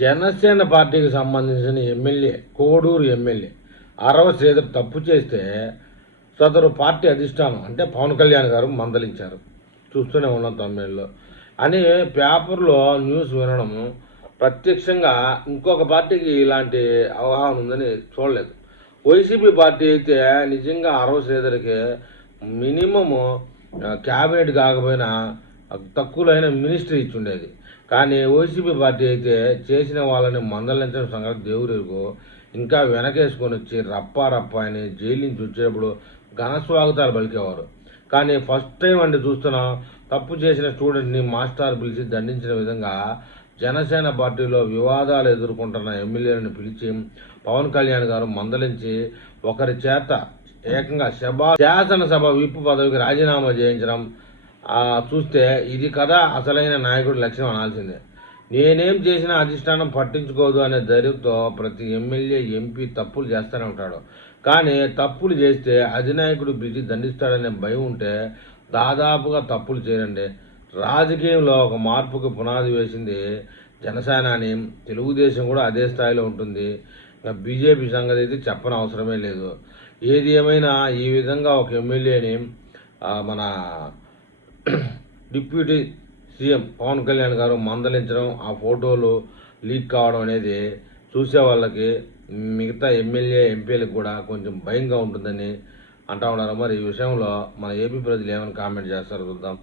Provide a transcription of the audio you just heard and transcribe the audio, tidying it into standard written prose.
జనసేన పార్టీకి సంబంధించిన MLA, Koduru MLA అరవ శ్రీధర్ తప్పు చేస్తే సదరు పార్టీ అధిష్టానం అంటే పవన్ కళ్యాణ్ గారు మందలించారు. చూస్తూనే ఉన్నాం తమిళలో అని పేపర్లో న్యూస్ వినడము. ప్రత్యక్షంగా ఇంకొక పార్టీకి ఇలాంటి అవగాహన ఉందని చూడలేదు. వైసీపీ పార్టీ అయితే నిజంగా అరవ శ్రీధర్కి మినిమము క్యాబినెట్ కాకపోయినా తక్కువలైన మినిస్ట్రీ ఇచ్చి ఉండేది. కానీ వైసీపీ పార్టీ అయితే చేసిన వాళ్ళని మందలించడం సంగతి దేవుడికు ఇంకా వెనకేసుకొని వచ్చి రప్ప అని జైలు నుంచి వచ్చేటప్పుడు ఘన స్వాగతాలు పలికేవారు. కానీ ఫస్ట్ టైం అంటే చూస్తున్నాం, తప్పు చేసిన స్టూడెంట్ని మాస్టర్ పిలిచి దండించిన విధంగా జనసేన పార్టీలో వివాదాలు ఎదుర్కొంటున్న ఎమ్మెల్యేలను పిలిచి పవన్ కళ్యాణ్ గారు మందలించి ఒకరి చేత ఏకంగా శాసనసభ విప్ పదవికి రాజీనామా చేయించడం చూస్తే ఇది కదా అసలైన నాయకుడి లక్ష్యం అనాల్సిందే. నేనేం చేసినా అధిష్టానం పట్టించుకోదు అనే ధైర్యంతో ప్రతి ఎమ్మెల్యే, ఎంపీ తప్పులు చేస్తూనే ఉంటాడు. కానీ తప్పులు చేస్తే అధినాయకుడు పిలిచి దండిస్తాడనే భయం ఉంటే దాదాపుగా తప్పులు చేయరండి. రాజకీయంలో ఒక మార్పుకు పునాది వేసింది జనసేన అని, తెలుగుదేశం కూడా అదే స్థాయిలో ఉంటుంది. బీజేపీ సంగతి అయితే చెప్పని అవసరమే లేదు. ఏది ఏమైనా ఈ విధంగా ఒక ఎమ్మెల్యేని మన డిప్యూటీ సీఎం పవన్ కళ్యాణ్ గారు మందలించడం, ఆ ఫోటోలు లీక్ కావడం అనేది చూసే వాళ్ళకి, మిగతా ఎమ్మెల్యే, ఎంపీలకు కూడా కొంచెం భయంగా ఉంటుందని అంటూ ఉన్నారు. మరి ఈ విషయంలో మన ఏపీ ప్రజలు ఏమైనా కామెంట్ చేస్తారో చూద్దాం.